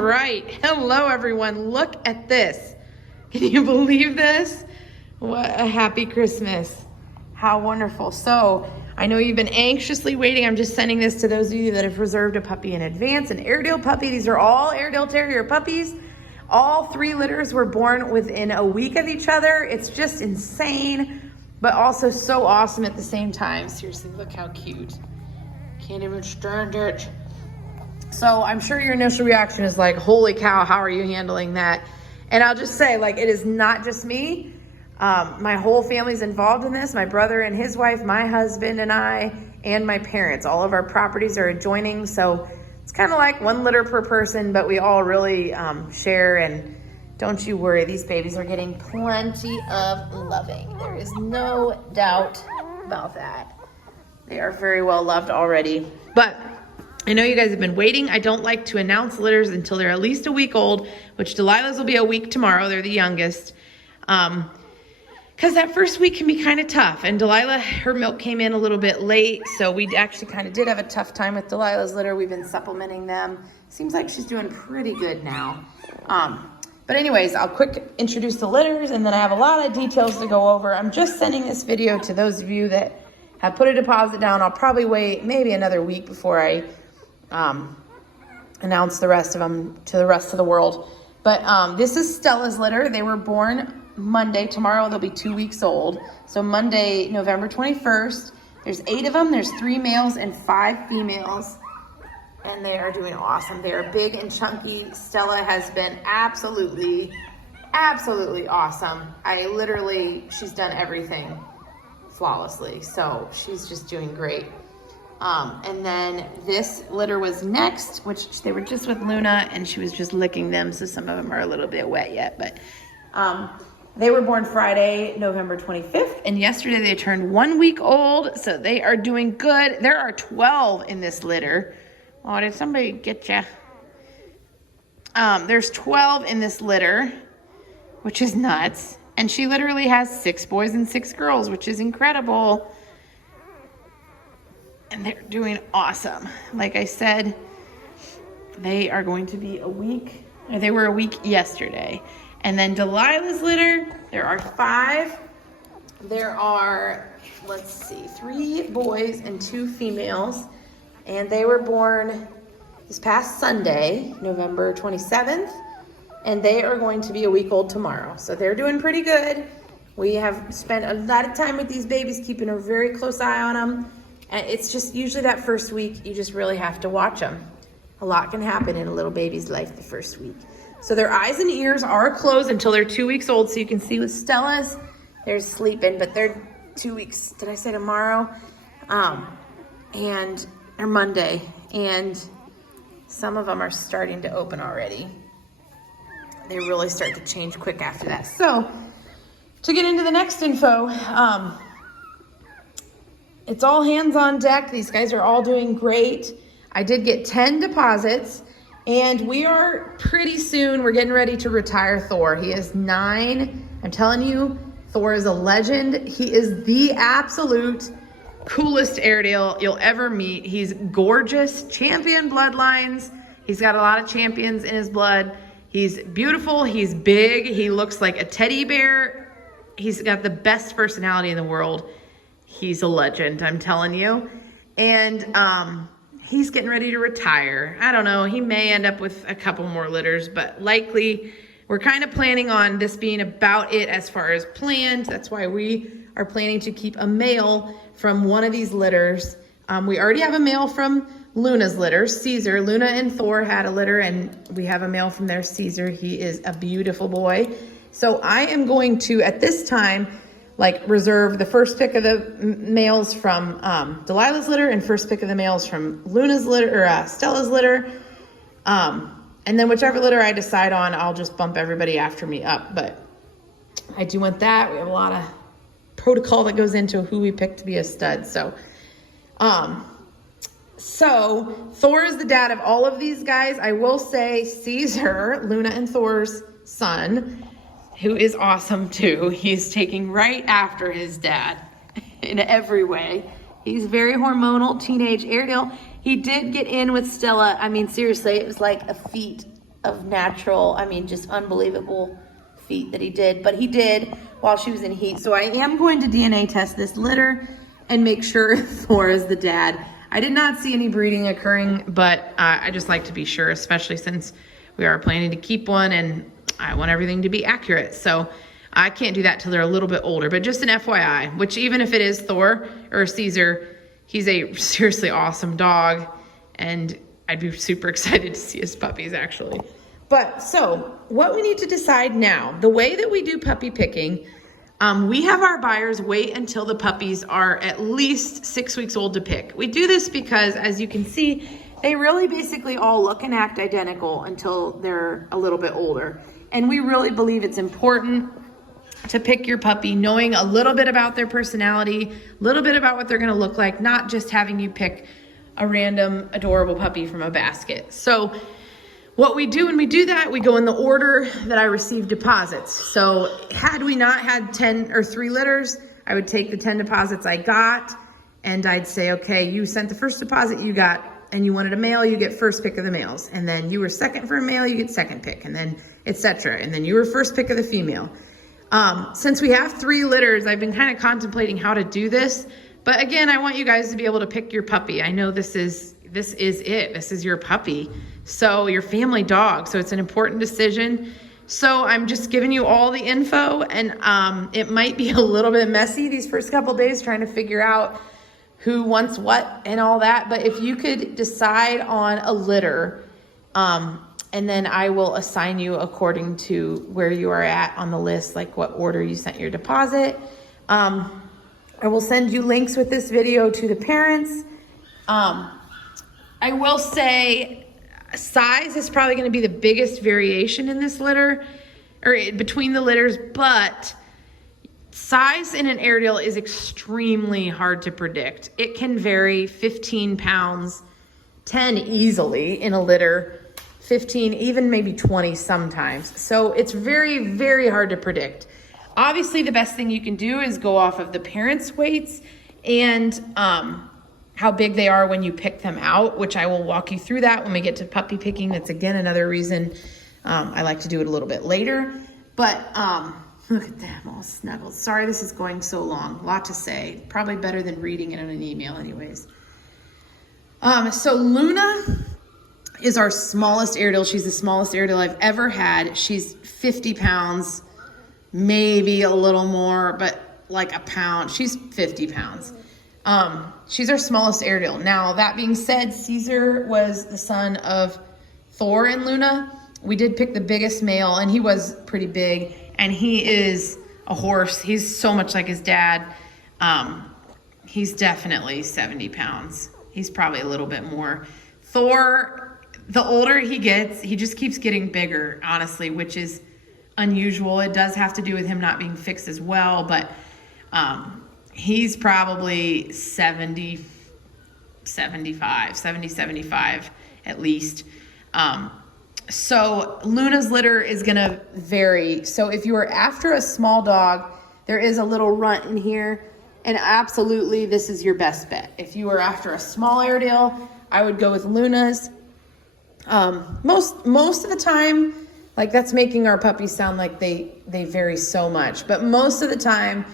Right. Hello, everyone. Look at this. Can you believe this? What a happy Christmas. How wonderful. So I know you've been anxiously waiting. I'm just sending this to those of you that have reserved a puppy in advance. An Airedale puppy. These are all Airedale Terrier puppies. All 3 litters were born within a week of each other. It's just insane, but also so awesome at the same time. Seriously, look how cute. Can't even stand it. So I'm sure your initial reaction is like, holy cow, how are you handling that? And I'll just say, like, it is not just me. My whole family's involved in this. My brother and his wife, my husband and I, and my parents. All of our properties are adjoining. So it's kind of like 1 litter per person, but we all really share. And don't you worry, these babies are getting plenty of loving. There is no doubt about that. They are very well loved already. But I know you guys have been waiting. I don't like to announce litters until they're at least a week old, which Delilah's will be a week tomorrow. They're the youngest. Because that first week can be kind of tough. And Delilah, her milk came in a little bit late, so we actually kind of did have a tough time with Delilah's litter. We've been supplementing them. Seems like she's doing pretty good now. But anyways, I'll quick introduce the litters, and then I have a lot of details to go over. I'm just sending this video to those of you that have put a deposit down. I'll probably wait maybe another week before I announce the rest of them to the rest of the world. But this is Stella's litter. They were born Monday. Tomorrow they'll be 2 weeks old. So Monday, November 21st. There's 8 of them. There's 3 males and 5 females. And they are doing awesome. They are big and chunky. Stella has been absolutely awesome. She's done everything flawlessly. So she's just doing great. And then this litter was next, which they were just with Luna, and she was just licking them, so some of them are a little bit wet yet. But they were born Friday, November 25th, and yesterday they turned 1 week old, so they are doing good. There are 12 in this litter. Oh, did somebody get you? There's 12 in this litter, which is nuts. And she literally has 6 boys and 6 girls, which is incredible. And they're doing awesome. Like I said, they are going to be a week. They were a week yesterday. And then Delilah's litter, there are 5. There are, 3 boys and 2 females. And they were born this past Sunday, November 27th. And they are going to be a week old tomorrow. So they're doing pretty good. We have spent a lot of time with these babies, keeping a very close eye on them. And it's just usually that first week, you just really have to watch them. A lot can happen in a little baby's life the first week. So their eyes and ears are closed until they're 2 weeks old. So you can see with Stella's, they're sleeping, but they're 2 weeks, did I say tomorrow? Or Monday. And some of them are starting to open already. They really start to change quick after that. So to get into the next info, it's all hands on deck. These guys are all doing great. I did get 10 deposits, and we are pretty soon, we're getting ready to retire Thor. He is 9. I'm telling you, Thor is a legend. He is the absolute coolest Airedale you'll ever meet. He's gorgeous, champion bloodlines. He's got a lot of champions in his blood. He's beautiful, he's big, he looks like a teddy bear. He's got the best personality in the world. He's a legend, I'm telling you. And he's getting ready to retire. I don't know, he may end up with a couple more litters, but likely we're kind of planning on this being about it as far as planned. That's why we are planning to keep a male from one of these litters. We already have a male from Luna's litter, Caesar. Luna and Thor had a litter, and we have a male from there, Caesar. He is a beautiful boy. So I am going to, at this time, reserve the first pick of the males from Delilah's litter and first pick of the males from Luna's litter or Stella's litter. And then whichever litter I decide on, I'll just bump everybody after me up. But I do want that. We have a lot of protocol that goes into who we pick to be a stud. So Thor is the dad of all of these guys. I will say Caesar, Luna and Thor's son, who is awesome too. He's taking right after his dad in every way. He's very hormonal, teenage Airedale. He did get in with Stella. I mean, seriously, it was like a feat of natural, I mean, just unbelievable feat that he did. But he did while she was in heat. So I am going to DNA test this litter and make sure Thor is the dad. I did not see any breeding occurring, but I just like to be sure, especially since we are planning to keep one and I want everything to be accurate. So I can't do that till they're a little bit older, but just an FYI, which even if it is Thor or Caesar, he's a seriously awesome dog, and I'd be super excited to see his puppies actually. But so what we need to decide now, the way that we do puppy picking, we have our buyers wait until the puppies are at least 6 weeks old to pick. We do this because, as you can see, they really basically all look and act identical until they're a little bit older. And we really believe it's important to pick your puppy knowing a little bit about their personality, a little bit about what they're gonna look like, not just having you pick a random adorable puppy from a basket. So what we do when we do that, we go in the order that I receive deposits. So had we not had 10 or 3 litters, I would take the 10 deposits I got and I'd say, okay, you sent the first deposit you got and you wanted a male, you get first pick of the males. And then you were second for a male, you get second pick, and then etc. And then you were first pick of the female. Since we have 3 litters, I've been kind of contemplating how to do this. But again, I want you guys to be able to pick your puppy. I know this is it. This is your puppy. So your family dog. So it's an important decision. So I'm just giving you all the info, and it might be a little bit messy these first couple days trying to figure out who wants what and all that. But if you could decide on a litter, and then I will assign you according to where you are at on the list, like what order you sent your deposit. I will send you links with this video to the parents. I will say size is probably going to be the biggest variation in this litter, or between the litters, but size in an Airedale is extremely hard to predict. It can vary 15 pounds, 10 easily in a litter, 15, even maybe 20 sometimes. So it's very, very hard to predict. Obviously, the best thing you can do is go off of the parents' weights and how big they are when you pick them out, which I will walk you through that when we get to puppy picking. That's again another reason I like to do it a little bit later. But look at them all snuggled. Sorry this is going so long. A lot to say. Probably better than reading it in an email anyways. So Luna is our smallest Airedale. She's the smallest Airedale I've ever had. She's 50 pounds, maybe a little more, but like a pound. She's 50 pounds. She's our smallest Airedale. Now, that being said, Caesar was the son of Thor and Luna. We did pick the biggest male, and he was pretty big, and he is a horse. He's so much like his dad. He's definitely 70 pounds. He's probably a little bit more. Thor, the older he gets, he just keeps getting bigger, honestly, which is unusual. It does have to do with him not being fixed as well, but he's probably 70, 75 at least. So Luna's litter is gonna vary. So if you are after a small dog, there is a little runt in here, and absolutely this is your best bet. If you are after a small Airedale, I would go with Luna's. Most of the time, like that's making our puppies sound like they vary so much, but most of the time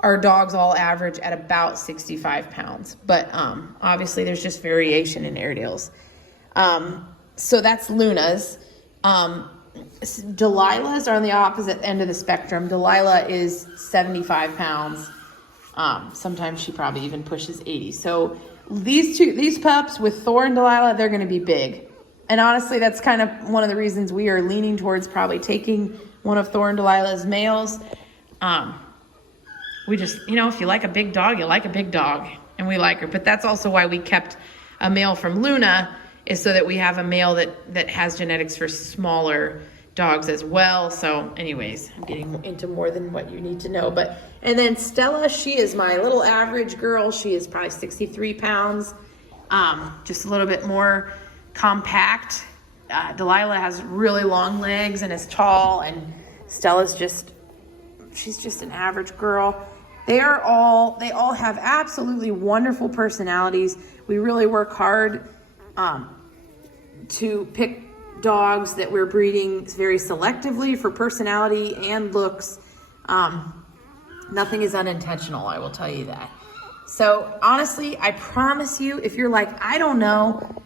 our dogs all average at about 65 pounds. But obviously there's just variation in Airedales. So that's Luna's. Delilah's are on the opposite end of the spectrum. Delilah is 75 pounds. Sometimes she probably even pushes 80. So these pups with Thor and Delilah, they're gonna be big. And honestly, that's kind of one of the reasons we are leaning towards probably taking one of Thor and Delilah's males. We just, if you like a big dog, you like a big dog, and we like her. But that's also why we kept a male from Luna, is so that we have a male that has genetics for smaller dogs as well. So anyways, I'm getting into more than what you need to know. And then Stella, she is my little average girl. She is probably 63 pounds, just a little bit more compact. Delilah has really long legs and is tall, and Stella's she's just an average girl. They all have absolutely wonderful personalities. We really work hard to pick dogs that we're breeding very selectively for personality and looks. Nothing is unintentional, I will tell you that. So honestly, I promise you, if you're like, I don't know,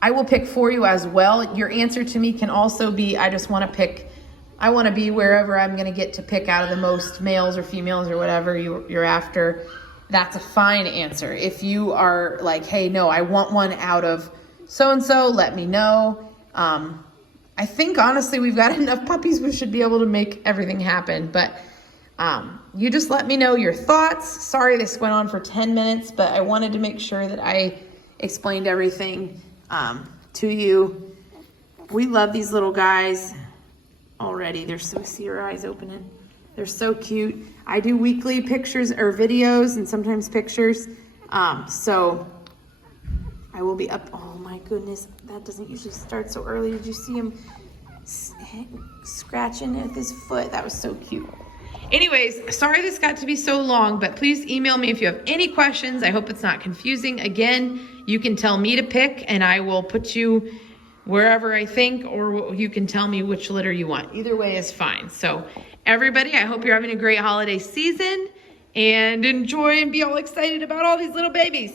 I will pick for you as well. Your answer to me can also be, I just want to pick, I want to be wherever I'm going to get to pick out of the most males or females or whatever you're after. That's a fine answer. If you are like, hey, no, I want one out of so-and-so, let me know. I think honestly, we've got enough puppies. We should be able to make everything happen. But you just let me know your thoughts. Sorry this went on for 10 minutes, but I wanted to make sure that I explained everything to you. We love these little guys already. They're so, see your eyes opening. They're so cute. I do weekly pictures or videos and sometimes pictures. So I will be up. Oh my goodness, that doesn't usually start so early. Did you see him scratching with his foot? That was so cute. Anyways, sorry this got to be so long, but please email me if you have any questions. I hope it's not confusing. Again, you can tell me to pick and I will put you wherever I think, or you can tell me which litter you want. Either way is fine. So everybody, I hope you're having a great holiday season and enjoy and be all excited about all these little babies.